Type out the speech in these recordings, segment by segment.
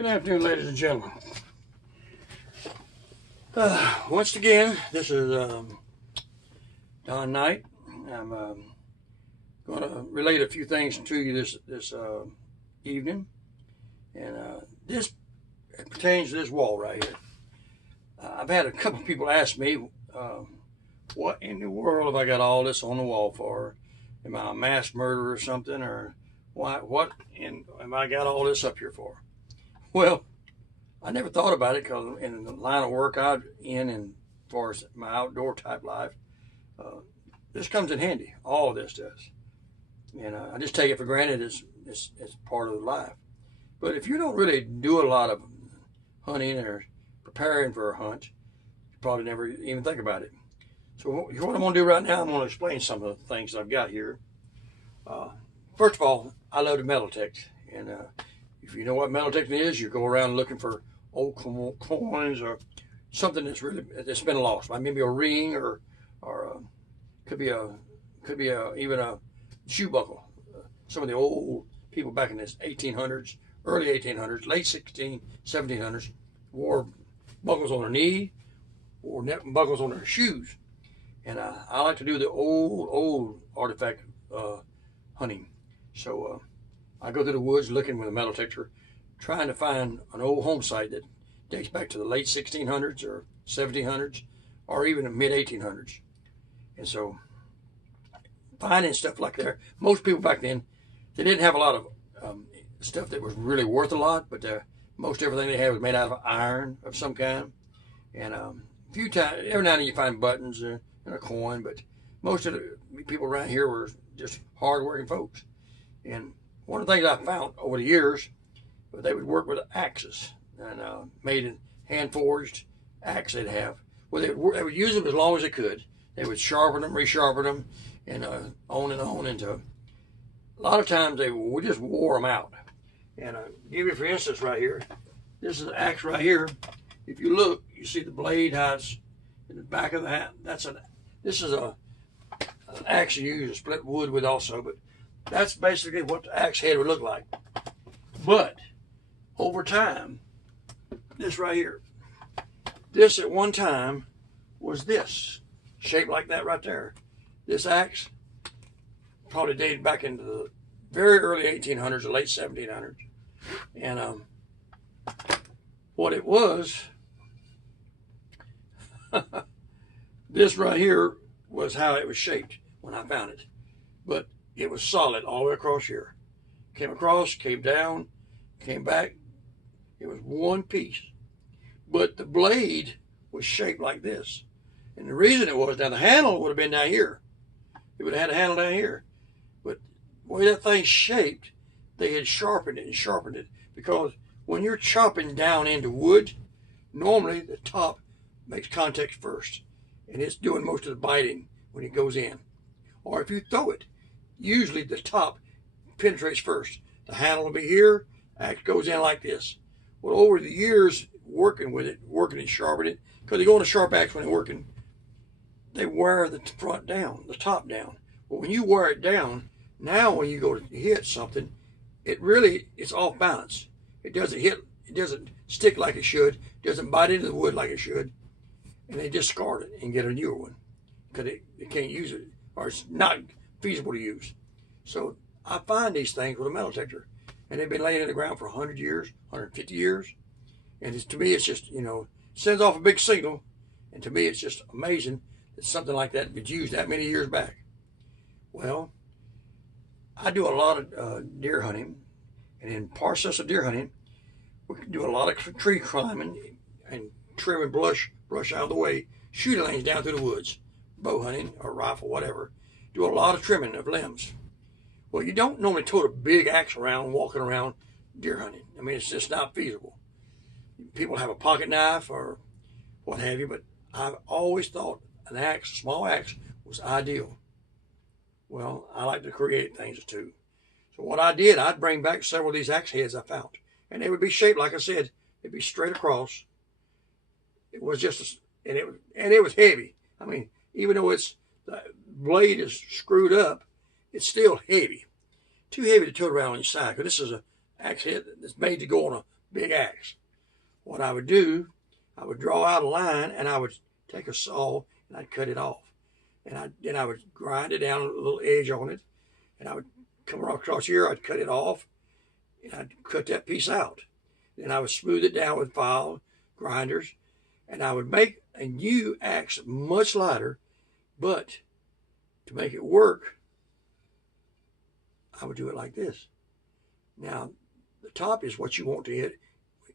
Good afternoon, ladies and gentlemen. Once again, this is Don Knight. I'm going to relate a few things to you this evening, and this pertains to this wall right here. I've had a couple people ask me, what in the world have I got all this on the wall for? Am I a mass murderer or something, or what am I got all this up here for? Well, I never thought about it because in the line of work I'm in, and as far as my outdoor type life, this comes in handy. All of this does, and I just take it for granted as part of life. But if you don't really do a lot of hunting or preparing for a hunt, you probably never even think about it. So what I'm going to do right now, I'm going to explain some of the things I've got here. First of all, I love to metal detect, and if you know what metal detecting is, you go around looking for old coins or something that's been lost. Maybe a ring or could be even a shoe buckle. Some of the old people back in the 1800s, early 1800s, late 1700s wore buckles on their knee or buckles on their shoes. And I like to do the old artifact hunting. So I go through the woods looking with a metal detector, trying to find an old home site that dates back to the late 1600s or 1700s or even the mid 1800s. And so finding stuff like that, most people back then, they didn't have a lot of stuff that was really worth a lot, but most everything they had was made out of iron of some kind. And a few times, every now and then you find buttons and a coin, but most of the people around here were just hard-working folks. And one of the things I found over the years, they would work with axes and made in hand-forged axe they'd have. Well, they would use them as long as they could. They would sharpen them, resharpen them, and on and on into. A lot of times they would just wore them out. And give you for instance right here, this is an axe right here. If you look, you see the blade how it's in the back of the hat. This is an axe you use to split wood with also, but that's basically what the axe head would look like. But over time, this right here, this at one time was this, shaped like that right there. This axe probably dated back into the very early 1800s or late 1700s. And what it was, this right here was how it was shaped when I found it. But it was solid all the way across here. Came across, came down, came back. It was one piece. But the blade was shaped like this. And the reason it was, now the handle would have been down here. It would have had a handle down here. But the way that thing's shaped, they had sharpened it. Because when you're chopping down into wood, normally the top makes contact first. And it's doing most of the biting when it goes in. Or if you throw it, usually the top penetrates first. The handle will be here, axe goes in like this. Well, over the years working with it, working and sharpening it, because they go on a sharp axe when they're working, they wear the front down, the top down. But when you wear it down, now when you go to hit something, it's off balance. It doesn't stick like it should, it doesn't bite into the wood like it should, and they discard it and get a newer one because they can't use it, or it's not feasible to use. So I find these things with a metal detector, and they've been laying in the ground for 100 years, 150 years, and to me it's just, sends off a big signal, and to me it's just amazing that something like that was used that many years back. Well, I do a lot of deer hunting, and in process of deer hunting, we can do a lot of tree climbing and trimming brush out of the way, shooting lanes down through the woods, bow hunting or rifle, whatever. Do a lot of trimming of limbs. Well, you don't normally tote a big axe around walking around deer hunting. I mean, it's just not feasible. People have a pocket knife or what have you, but I've always thought an axe, a small axe, was ideal. Well, I like to create things too. So what I did, I'd bring back several of these axe heads I found, and they would be shaped like I said. They'd be straight across. It was just, and it was heavy. I mean, even though the blade is screwed up, it's still heavy. Too heavy to tote around on your side, because this is an axe head that's made to go on a big axe. What I would do, I would draw out a line and I would take a saw and I'd cut it off. And then I would grind it down, a little edge on it, and I would come across here, I'd cut it off, and I'd cut that piece out. Then I would smooth it down with file grinders, and I would make a new axe much lighter, but to make it work, I would do it like this. Now, the top is what you want to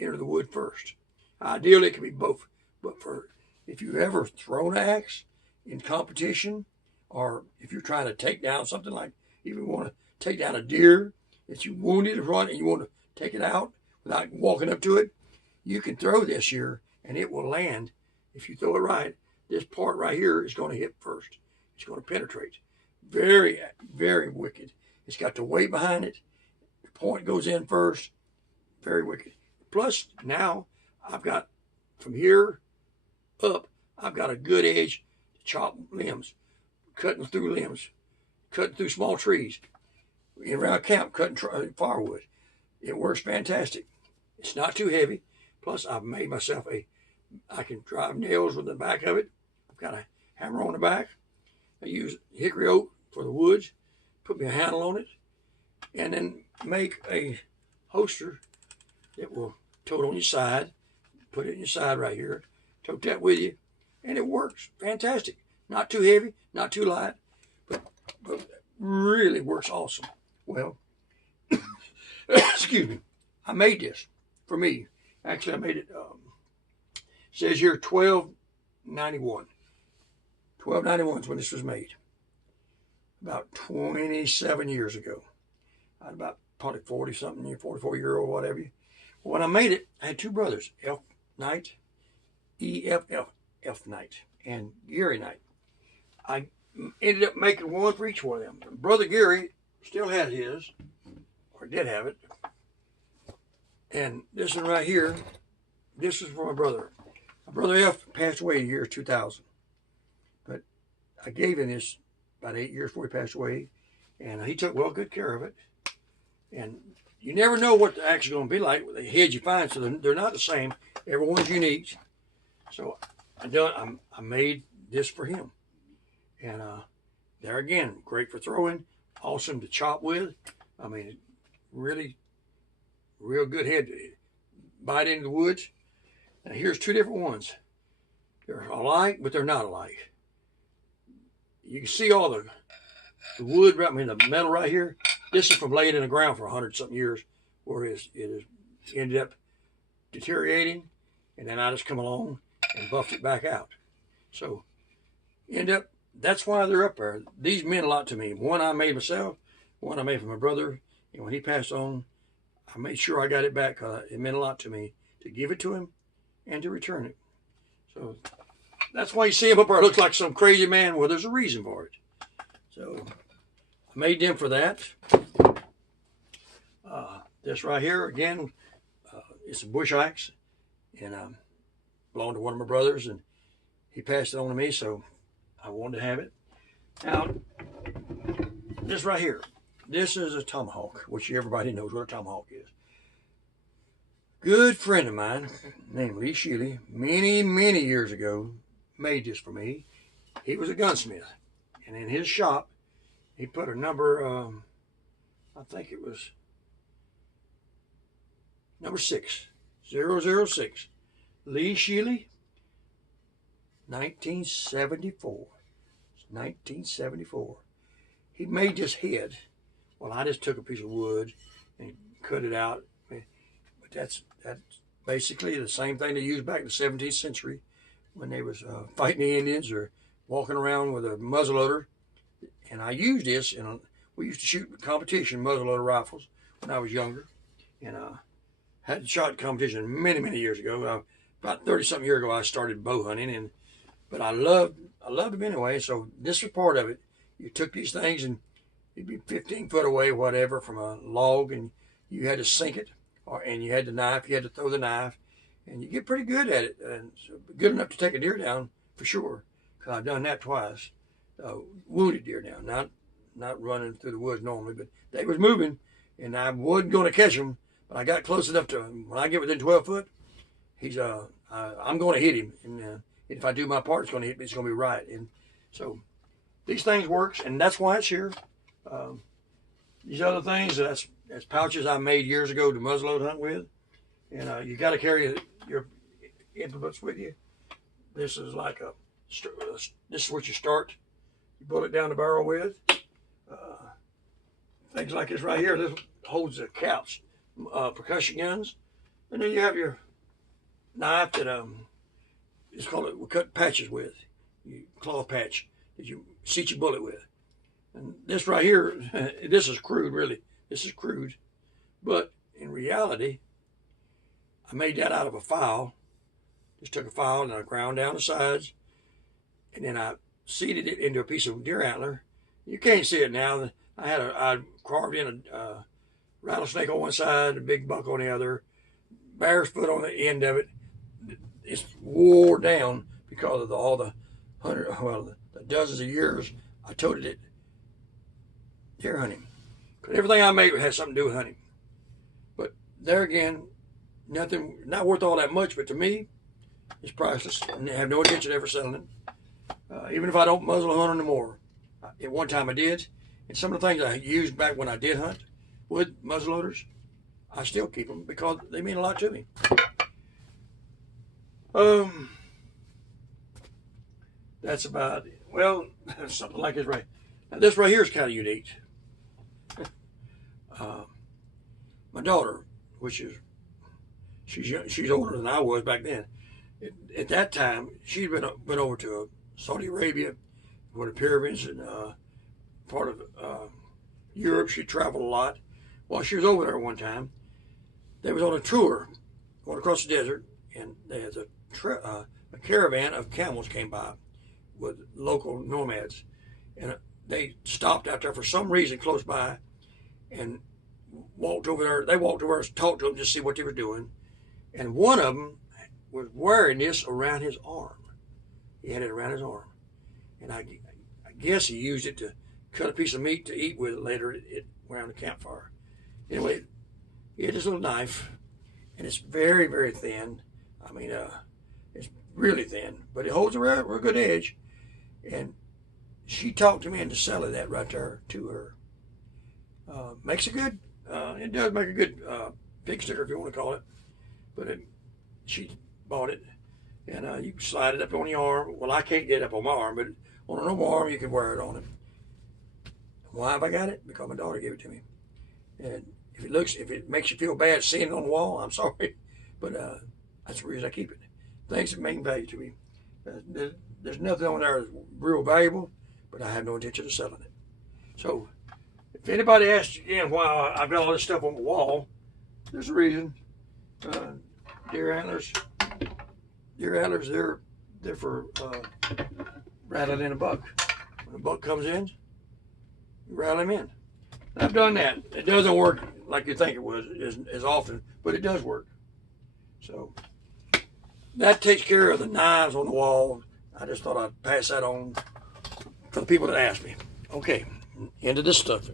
enter the wood first. Ideally, it can be both, but if you've ever thrown an axe in competition, or if you're trying to take down something like, if you want to take down a deer that you wounded in front and you want to take it out without walking up to it, you can throw this here and it will land. If you throw it right, this part right here is going to hit first. It's going to penetrate. Very, very wicked. It's got the weight behind it. The point goes in first. Very wicked. Plus, now I've got from here up, I've got a good edge to chop limbs, cutting through limbs, cutting through small trees. Around camp, cutting firewood. It works fantastic. It's not too heavy. Plus, I've made myself I can drive nails with the back of it. I've got a hammer on the back. I use hickory oak for the woods. Put me a handle on it. And then make a holster that will tote on your side. Put it in your side right here. Tote that with you. And it works fantastic. Not too heavy, not too light, but really works awesome. Well, excuse me. I made this for me. Actually, I made it, says here 1291. 1291 is when this was made. About 27 years ago. I had about probably 40-something, 44-year-old, whatever. When I made it, I had two brothers, F. Knight, F. Knight, and Gary Knight. I ended up making one for each one of them. Brother Gary still had his, or did have it. And this one right here, this is for my brother. My brother F passed away in the year 2000. But I gave him this about 8 years before he passed away. And he took well good care of it. And you never know what the axe is going to be like with the heads you find. So they're not the same. Everyone's unique. So I made this for him. And there again, great for throwing. Awesome to chop with. I mean, really, real good head to bite into the woods. Now here's two different ones. They're alike, but they're not alike. You can see all the wood, I mean the metal right here. This is from laying in the ground for 100-something years, where it has ended up deteriorating, and then I just come along and buffed it back out. So that's why they're up there. These meant a lot to me. One I made myself, one I made for my brother, and when he passed on, I made sure I got it back because it meant a lot to me to give it to him and to return it. So that's why you see him up there looks like some crazy man. Well, there's a reason for it. So I made them for that. This right here, again, it's a bush axe, and belonged to one of my brothers, and he passed it on to me, so I wanted to have it. Now, this right here, this is a tomahawk, which everybody knows what a tomahawk is. Good friend of mine named Lee Shealy, many, many years ago, made this for me. He was a gunsmith, and in his shop, he put a number, I think it was number 6, 006. Lee Shealy, 1974. 1974. He made this head. Well, I just took a piece of wood and cut it out. But that's basically the same thing they used back in the 17th century when they was fighting the Indians or walking around with a muzzleloader. And I used this, and we used to shoot competition muzzleloader rifles when I was younger. And had shot competition many, many years ago. About 30-something years ago, I started bow hunting, but I loved them anyway. So this was part of it. You took these things, and it'd be 15 foot away, whatever, from a log, and you had to sink it, and you had the knife. You had to throw the knife, and you get pretty good at it, and so good enough to take a deer down for sure. Because I've done that twice. Wounded deer down, not running through the woods normally, but they was moving, and I wasn't going to catch them. But I got close enough to him. When I get within 12 foot, I'm going to hit him. And if I do my part, it's going to hit me. It's going to be right. And so these things works, and that's why it's here. These other things, that's pouches I made years ago to muzzleload hunt with. And you got to carry your implements with you. This is like this is what you start. You pull it down the barrel with. Things like this right here. This holds the caps, percussion guns, and then you have your knife that it's called. We cut patches with. You cloth patch that you seat your bullet with. And this right here, this is crude, really. This is crude, but in reality, I made that out of a file. Just took a file and I ground down the sides, and then I seated it into a piece of deer antler. You can't see it now. I carved in a rattlesnake on one side, a big buck on the other, bear's foot on the end of it. It's wore down because of the dozens of years I toted it deer hunting. Because everything I made had something to do with hunting. But there again, nothing, not worth all that much, but to me, it's priceless. And I have no intention of ever selling it. Even if I don't muzzle hunt anymore. At one time I did. And some of the things I used back when I did hunt with muzzleloaders, I still keep them because they mean a lot to me. That's about it. Well, something like this right. Now this right here is kind of unique. My daughter, which is she's older than I was back then. At that time, she'd been over to Saudi Arabia for the pyramids and part of Europe. She traveled a lot. While she was over there one time, they was on a tour going across the desert, and they had a caravan of camels came by with local nomads, and they stopped out there for some reason close by and walked over there. They walked over and talked to them just to see what they were doing, and one of them was wearing this around his arm. He had it around his arm, and I guess he used it to cut a piece of meat to eat with later around the campfire. Anyway, he had this little knife, and it's very, very thin. I mean, it's really thin, but it holds a real good edge. And she talked me into selling that right there to her. Makes a good, it does make a good pig sticker if you want to call it. But she bought it, and you can slide it up on your arm. Well, I can't get it up on my arm, but on a normal arm, you can wear it on it. Why have I got it? Because my daughter gave it to me. And if it makes you feel bad seeing it on the wall, I'm sorry. But that's the reason I keep it. Things that mean value to me. There's nothing on there that's real valuable, but I have no intention of selling it. So if anybody asks again why I've got all this stuff on the wall, there's a reason. Deer antlers, they're for rattling in a buck. When a buck comes in, you rattle him in. And I've done that. It doesn't work like you think it was as often, but it does work. So that takes care of the knives on the wall. I just thought I'd pass that on for the people that asked me. Okay, into this stuff.